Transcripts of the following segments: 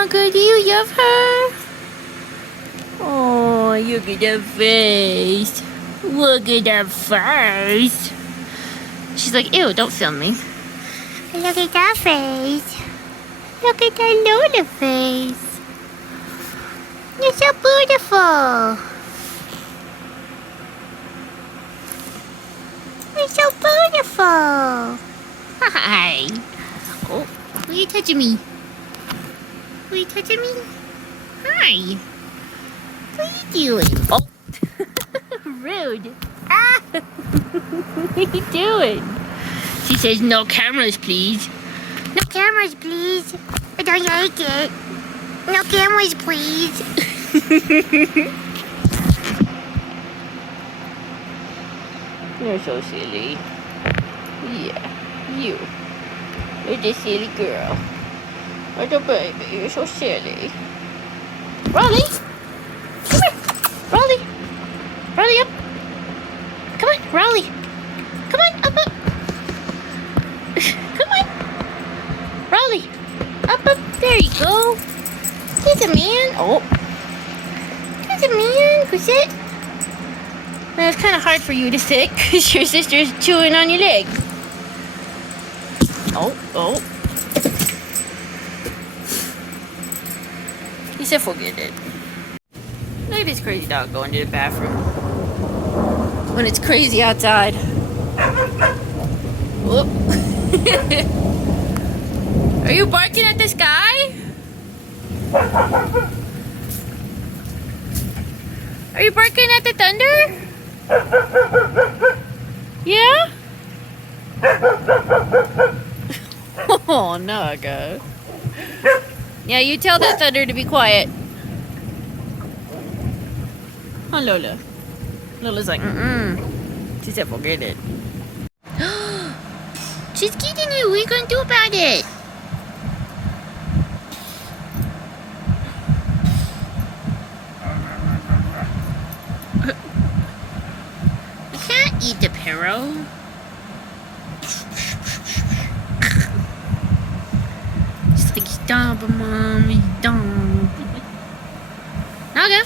Naga, do you love her? Oh, look at her face. Look at her face. She's like, ew, don't film me. Look at that face. Look at that Lola face. You're so beautiful. You're so beautiful. Hi. Oh, why are you touching me? Why are you touching me? Hi. What are you doing? Oh. Rude. Ah. What are you doing? She says, no cameras, please. No cameras, please. I don't like it. No cameras, please. You're so silly. Yeah, you. You're just silly girl. Little baby, you're so silly. Raleigh! Come here! Raleigh! Raleigh, up! Come on, Raleigh! Come on, up! Come on! Raleigh! Up! There you go! There's a man! Oh! There's a man! Sit! Well, it's kind of hard for you to sit because your sister's chewing on your leg. Oh! He said forget it. Look at this crazy dog going to the bathroom when it's crazy outside. Whoop. Are you barking at the sky? Are you barking at the thunder? Yeah? Oh, Naga. Yeah, you tell that thunder to be quiet. Oh, Lola. Lola's like, She said, forget it. She's getting you. What are you going to do about it? You can't eat the parrot. She's like, stop, Mom. Stop. Naga.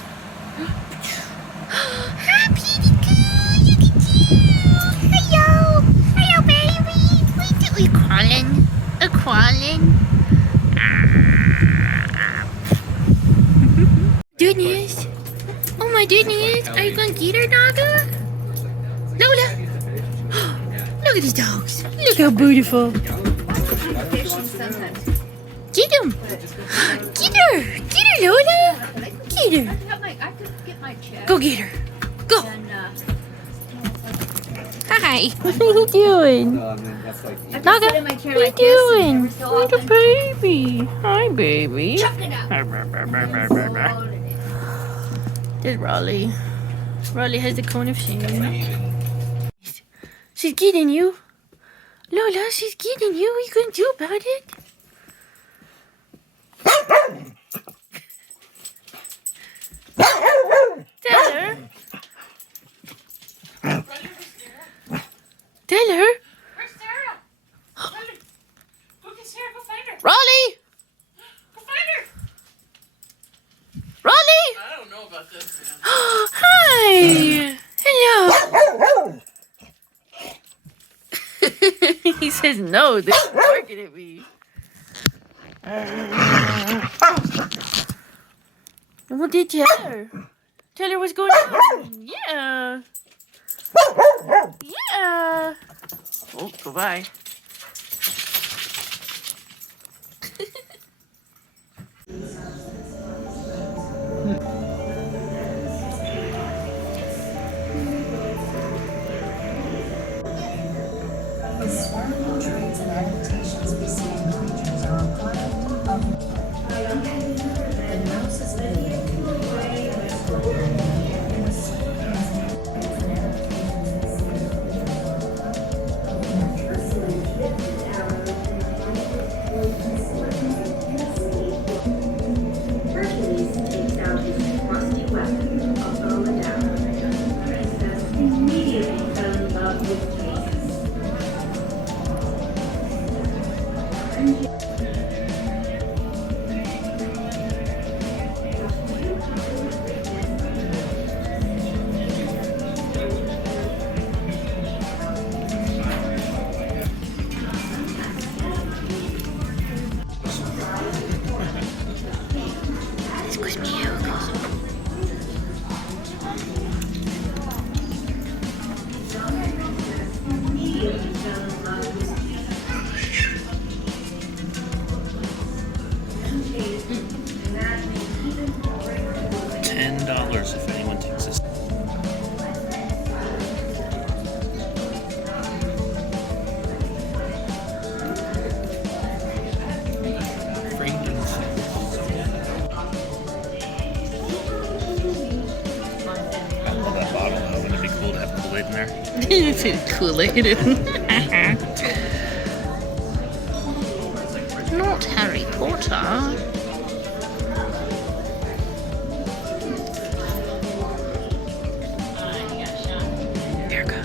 Hi, Petey Goo. Look at you. Hello. Hello, baby. What are you crawling? Crawling? Goodness. Oh, my goodness. Are you going to get her, Naga? Lola. Look at these dogs. Look how beautiful. Get him. Get her. Get her, Lola. Get her. Go get her. Go. Hi. What are you doing? Naga, what are you doing? Little baby. Hi, baby. There's Raleigh. Raleigh has the cone of shame. She's getting you. Lola, she's getting you. What are you going to do about it? Tell her. Tell her. Where's Sarah? Raleigh. Go get Sarah. Go find her. Raleigh. Go find her. Raleigh. I don't know about this, man. Hi. Hello. He says no. They're barking at me. What did you tell her? Tell her what's going on. Yeah. Yeah. Oh, goodbye. The swirling traits and adaptations we see in creatures are a product of the nurse's ability. Hercules takes out his trusty weapon, Apollo down. Princess immediately fell in love with Jesus. to Kool-Aid. Not Harry Potter. Erica.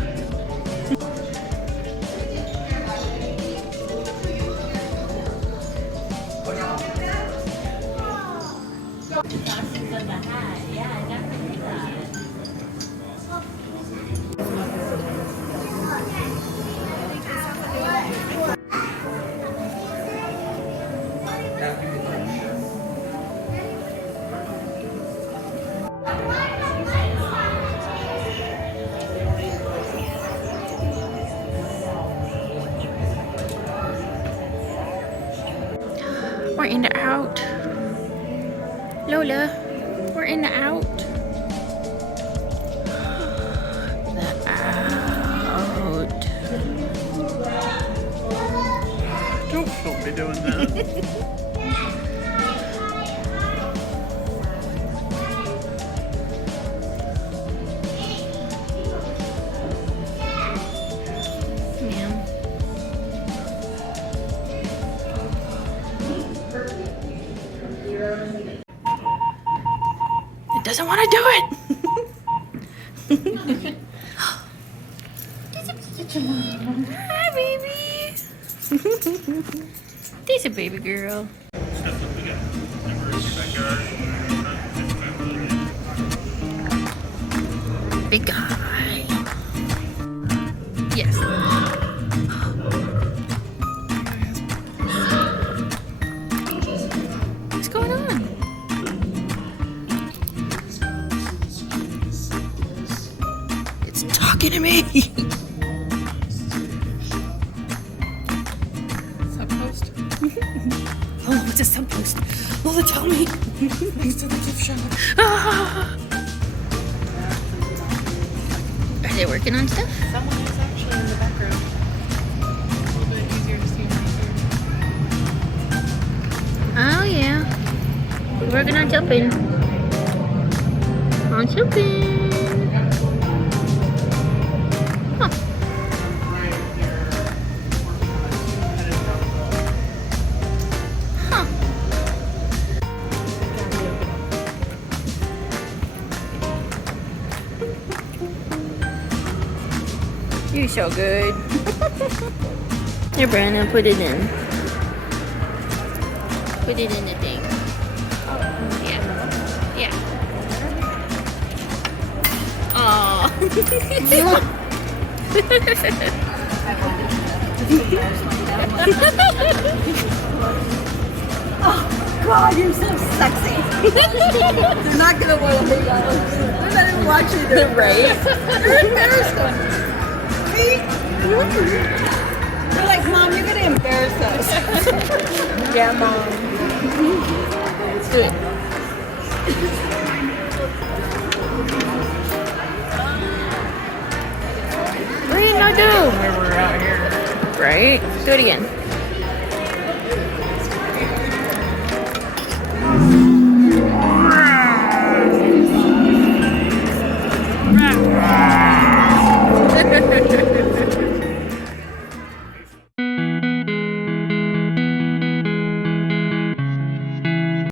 We're in the out. Lola, we're in the out. The out. Don't be doing that. Ma'am. It doesn't want to do it. Hi, baby. There's a baby girl. Big guy. Yes. What's going on? It's talking to me. Subpost. Oh, it's a subpost. Lola, tell me. Next to the gift shop. Ah. Are they working on stuff? Someone is actually in the background. A little bit easier to see right Oh, yeah. We're working on jumping. On jumping. Huh. Huh. You're so good. Here, Brandon, put it in. Put it in the thing. Yeah. Yeah. Aww. God, you're so sexy. They're not gonna want to hang out. They're not even watching the race. They're embarrassed them. See? They're like, Mom, you're gonna embarrass us. Yeah, Mom. Let's do it. What did I do? Where we're out here. Right? Do it again.